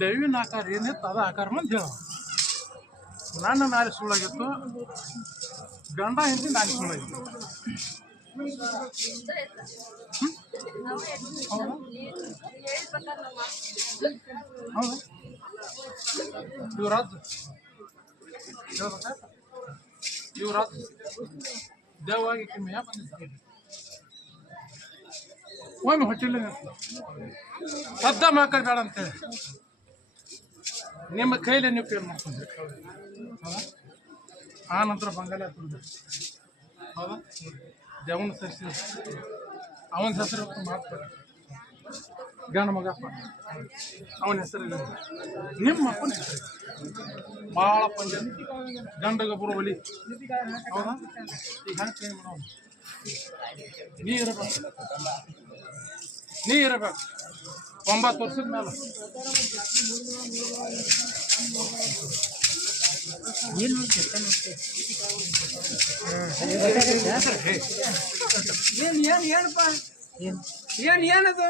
ದೇವಿನ ಆಕಾರ ಏನಿತ್ತು ಅದ ಆಕಾರ ಮಂದಿ ಹೇಳ ನನ್ನ ನಾರಿ ಸುಳ್ಳಾಗಿತ್ತು ಗಂಡ ಹಿಂದಿ ನಾರಿ ಸುಳ್ಳಾಗಿತ್ತು ಹೌದಾ ಯುವರಾಜ್ ಯುವರಾಜ್ ದೇವವಾಗಿ ಕಿಮ್ಮೆಯ ಬಂದಿದ್ದ ಒಮ್ಮೆ ಹೊಟ್ಟಿಲ್ಲ ಸದ್ದ ಮಕ್ಕಳು ಬೇಡ ಅಂತೇಳಿ ನಿಮ್ಮ ಕೈಲೇ ನೀವು ಕೇಳಿ ಮಾಡ್ಕೊಂಡ್ರಿ ಹೌದಾ ಆ ನಂತರ ಬಂಗಾಲ ಹತ್ತಿರ ಹೌದಾ ದೇವನ ಸರಿಸಿ ಅವನ ಹೆಸರು ಮಾಡ್ತಾರೆ ಗಂಡ ಮಗಪ್ಪ ಅವನ ಹೆಸರು ನಿಮ್ಮ ಅಪ್ಪನ ಹೆಸರು ಭಾಳ ಪಂಜ ಗಂಡಗೊಬ್ಬರು ಒಲಿ ಹೌದಾ ಈಗ ಹೆಂಗೆ ಚೇಂಜ್ ಮಾಡೋಣ ನೀ ಇರಬೇಕು 9 ವರ್ಷದ ಮೇಲೆ ಏನು ಏನಪ್ಪ ಏನದು